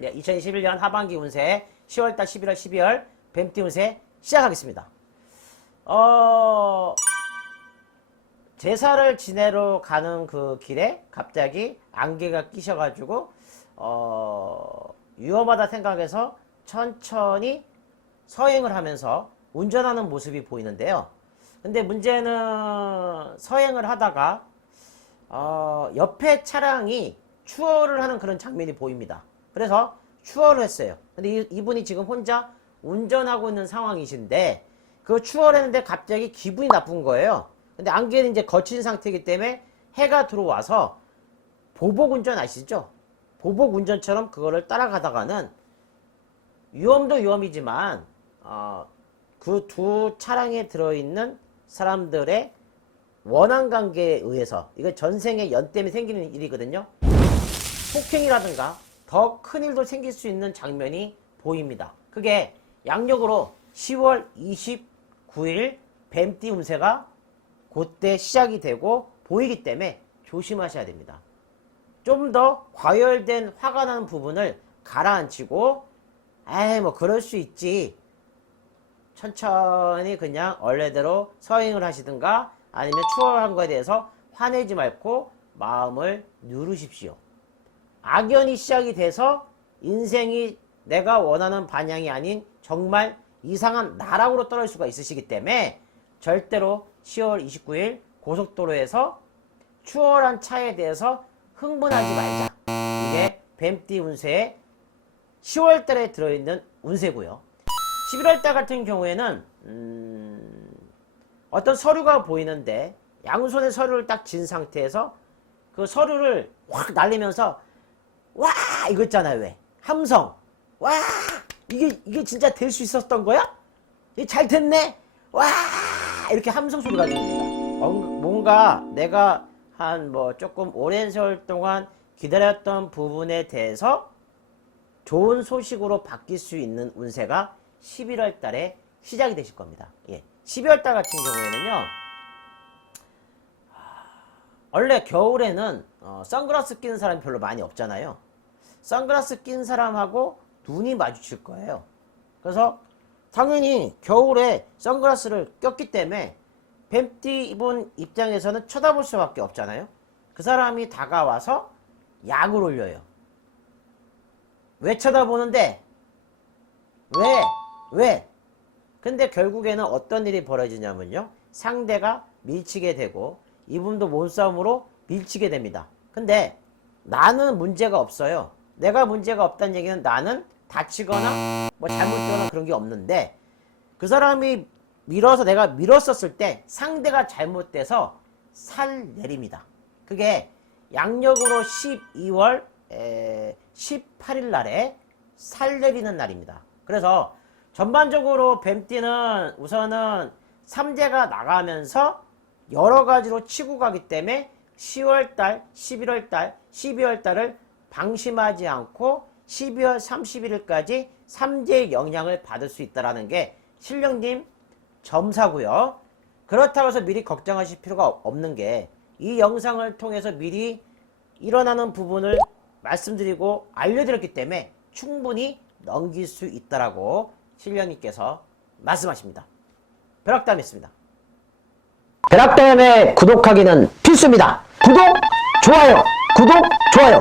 네, 2021년 하반기 운세 10월달 11월 12월 뱀띠 운세 시작하겠습니다. 어, 제사를 지내러 가는 그 길에 갑자기 안개가 끼셔가지고 어, 위험하다 생각해서 천천히 서행을 하면서 운전하는 모습이 보이는데요. 근데 문제는 서행을 하다가 어, 옆에 차량이 추월을 하는 그런 장면이 보입니다. 그래서 추월을 했어요. 근데 이, 이분이 지금 혼자 운전하고 있는 상황이신데 그 추월했는데 갑자기 기분이 나쁜 거예요. 근데 안개는 이제 거친 상태이기 때문에 해가 들어와서 보복 운전 아시죠? 보복 운전처럼 그거를 따라가다가는 위험도 위험이지만 어, 그 두 차량에 들어있는 사람들의 원한 관계에 의해서 이거 전생의 연 때문에 생기는 일이거든요. 폭행이라든가 더 큰 일도 생길 수 있는 장면이 보입니다. 그게 양력으로 10월 29일 뱀띠 운세가 그때 시작이 되고 보이기 때문에 조심하셔야 됩니다. 좀 더 과열된 화가 나는 부분을 가라앉히고 에이 뭐 그럴 수 있지 천천히 그냥 원래대로 서행을 하시든가 아니면 추월한 거에 대해서 화내지 말고 마음을 누르십시오. 악연이 시작이 돼서 인생이 내가 원하는 방향이 아닌 정말 이상한 나락으로 떨어질 수가 있으시기 때문에 절대로 10월 29일 고속도로에서 추월한 차에 대해서 흥분하지 말자. 이게 뱀띠 운세의 10월 달에 들어있는 운세고요. 11월 달 같은 경우에는 음, 어떤 서류가 보이는데 양손에 서류를 딱쥔 상태에서 그 서류를 확 날리면서 와 이거 있잖아요 왜 함성 와 이게 이게 진짜 될 수 있었던 거야? 잘 됐네 와 이렇게 함성 소리가 들립니다. 어, 뭔가 내가 한 뭐 조금 오랜 세월 동안 기다렸던 부분에 대해서 좋은 소식으로 바뀔 수 있는 운세가 11월 달에 시작이 되실 겁니다. 예. 12월 달 같은 경우에는요. 원래 겨울에는 어, 선글라스 끼는 사람이 별로 많이 없잖아요. 선글라스 낀 사람하고 눈이 마주칠 거예요. 그래서 당연히 겨울에 선글라스를 꼈기 때문에 뱀띠 입은 입장에서는 쳐다볼 수밖에 없잖아요. 그 사람이 다가와서 약을 올려요. 왜 쳐다보는데? 왜? 왜? 근데 결국에는 어떤 일이 벌어지냐면요. 상대가 밀치게 되고 이분도 몸싸움으로 밀치게 됩니다. 근데 나는 문제가 없어요. 내가 문제가 없다는 얘기는 나는 다치거나 뭐 잘못되거나 그런 게 없는데 그 사람이 밀어서 내가 밀었었을 때 상대가 잘못돼서 살 내립니다. 그게 양력으로 12월 18일 날에 살 내리는 날입니다. 그래서 전반적으로 뱀띠는 우선은 삼재가 나가면서 여러 가지로 치고 가기 때문에 10월달, 11월달, 12월달을 방심하지 않고 12월 31일까지 삼재의 영향을 받을 수 있다는 게 실령님 점사고요. 그렇다고 해서 미리 걱정하실 필요가 없는 게 이 영상을 통해서 미리 일어나는 부분을 말씀드리고 알려드렸기 때문에 충분히 넘길 수 있다라고 실령님께서 말씀하십니다. 벼락담했습니다. 벼락담에 구독하기는 필수입니다. 구독, 좋아요, 구독, 좋아요.